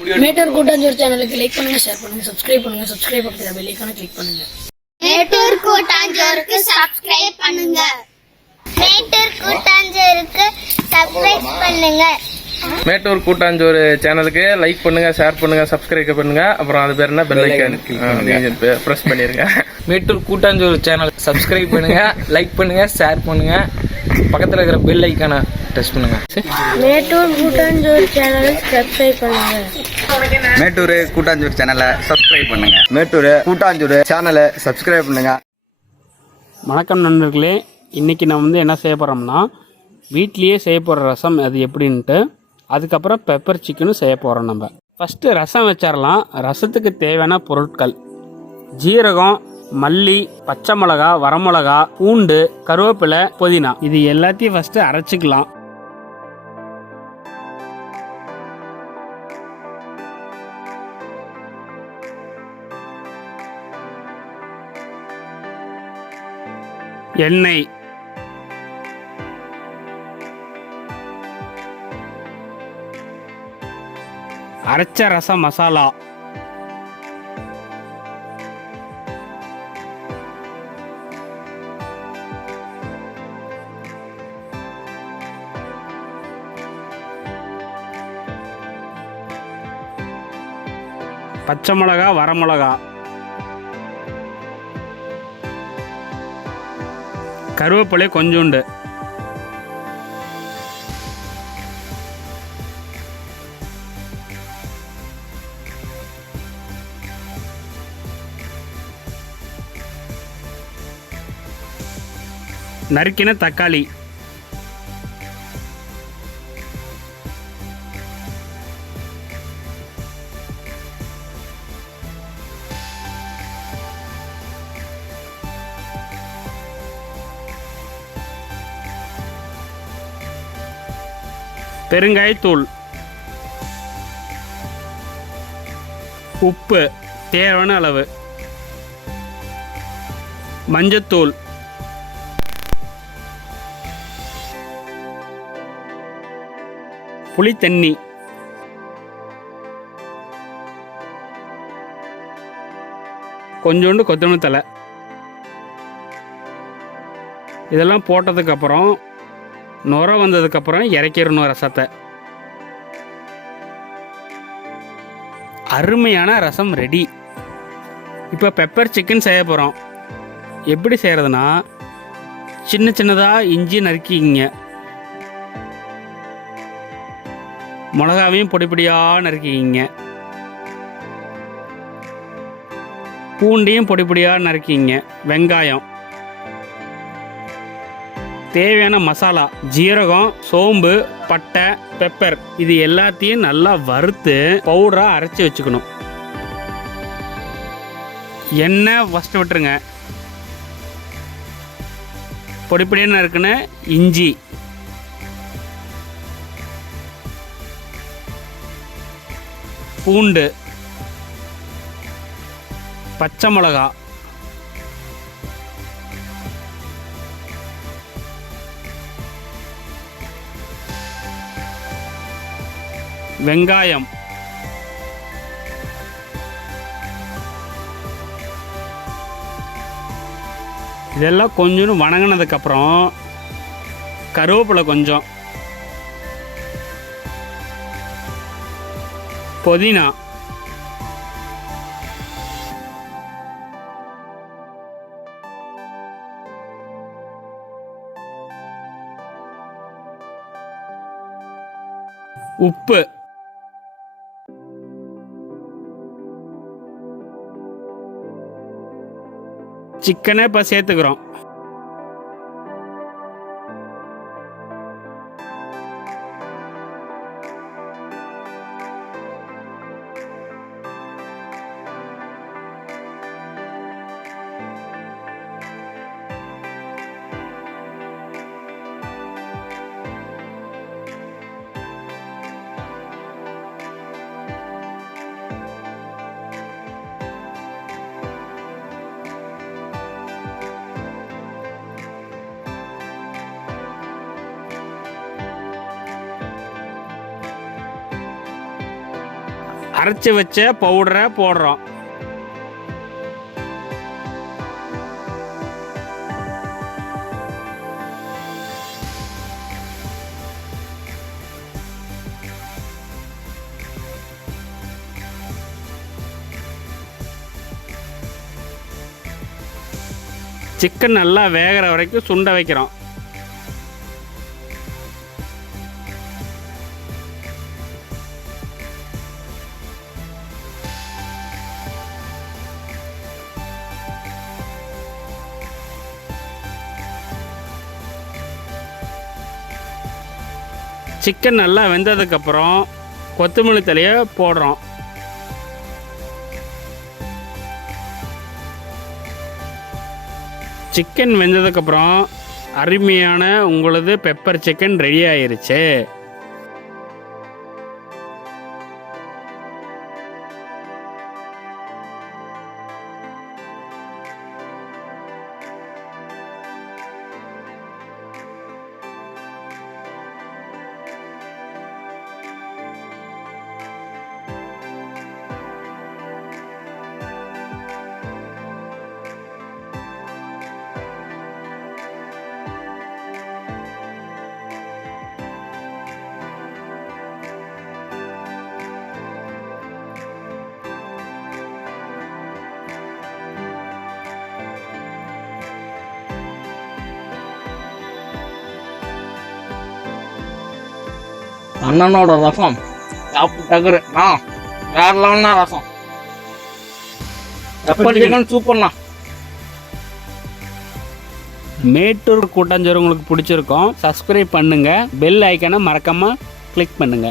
மேட்டூர் கூட்டாஞ்சோர் சேனலுக்கு லைக் பண்ணுங்க ஷேர் பண்ணுங்க சப்ஸ்கிரைப் பண்ணுங்க சப்ஸ்கிரைப் பக்கத்துல பெல் ஐக்கான கிளிக் பண்ணுங்க. மேட்டூர் கூட்டாஞ்சோருக்கு சப்ஸ்கிரைப் பண்ணுங்க. மேட்டூர் கூட்டாஞ்சோருக்கு சப்ஸ்கிரைப் பண்ணுங்க. மேட்டூர் கூட்டாஞ்சோறு சேனலுக்கு லைக் பண்ணுங்க ஷேர் பண்ணுங்க சப்ஸ்கிரைப் பண்ணுங்க. அப்புறம் அது பேர் என்ன? பெல் ஐக்கான் பிரஸ் பண்ணிருங்க. மேட்டூர் கூட்டாஞ்சோறு சேனல் சப்ஸ்கிரைப் பண்ணுங்க லைக் பண்ணுங்க ஷேர் பண்ணுங்க. பக்கத்துல இருக்கிற பெல் ஐக்கானை டச் பண்ணுங்க. சரி? மேட்டூர் கூட்டாஞ்சோர் சேனலுக்கு சப்ஸ்கிரைப் பண்ணுங்க. மேட்டூர் கூட்டாஞ்சூர் சேனலை சப்ஸ்கிரைப் பண்ணுங்க. மேட்டூர் கூட்டாஞ்சூர் சேனலை சப்ஸ்கிரைப் பண்ணுங்க. வணக்கம் நண்பர்களே. இன்றைக்கி நான் வந்து என்ன செய்ய போகிறோம்னா வீட்லேயே செய்ய போகிற ரசம் அது எப்படின்ட்டு அதுக்கப்புறம் பெப்பர் சிக்கனும் செய்ய போகிறோம் நம்ம. ஃபஸ்ட்டு ரசம் வச்சிடலாம் ரசத்துக்கு தேவையான பொருட்கள். ஜீரகம் மல்லி பச்சை மிளகா வரமிளகா பூண்டு கருவேப்பிலை புதினா. இது எல்லாத்தையும் ஃபஸ்ட்டு அரைச்சிக்கலாம். எண்ணெய். அரைச்ச ரசம் மசாலா. பச்சை மிளகா வரமிளகா கருவேப்பிலை கொஞ்சோண்டு. நறுக்கின தக்காளி. பெருங்காயத்தூள். உப்பு தேவையான அளவு. மஞ்சத்தூள். புளித்தண்ணி கொஞ்சோண்டு கொத்தமல்லி தலை இதெல்லாம் போட்டதுக்கப்புறம் நுர வந்ததுக்கப்புறம் இறக்கிடணும் ரசத்தை. அருமையான ரசம் ரெடி. இப்போ பெப்பர் சிக்கன் செய்ய போகிறோம் எப்படி செய்கிறதுனா சின்ன சின்னதாக இஞ்சி நறுக்கிங்க மிளகாவையும் பொடி பொடியாக நறுக்கிங்க பூண்டையும் பொடி பொடியாக நறுக்கிங்க வெங்காயம். தேவையான மசாலா ஜீரகம் சோம்பு பட்டை பெப்பர் இது எல்லாத்தையும் நல்லா வறுத்து பவுடராக அரைச்சி வச்சுக்கணும். எண்ணெய் ஃபஸ்ட்டு விட்டுருங்க. பொடி இருக்குன்னு இஞ்சி. பூண்டு பச்சை மிளகா வெங்காயம் இதெல்லாம் கொஞ்சம் வணங்கினதுக்கப்புறம் கருவேப்பிலை கொஞ்சம். புதினா. உப்பு. சிக்கனை இப்போ சேர்த்துக்கிறோம். அரைச்சி வச்ச பவுடரை போடுறோம். சிக்கன் நல்லா வேகிற வரைக்கும் சுண்ட வைக்கிறோம். சிக்கன் நல்லா வெந்ததுக்கப்புறம் கொத்தமல்லி தலையை போடுறோம். சிக்கன் வெந்ததுக்கப்புறம் அருமையான உங்களது பெப்பர் சிக்கன் ரெடி ஆயிருச்சு. அண்ணனோட ரசம். சாப்பிட்டாக்குற ஆ வேற லெவல்னா ரசம். பெப்பர் சிக்கன் சூப்பர்ண்ணா மேட்டூர் கூட்டாஞ்சோறு உங்களுக்கு பிடிச்சிருக்கோம். சப்ஸ்கிரைப் பண்ணுங்க. பெல் ஐக்கானை மறக்காம கிளிக் பண்ணுங்க.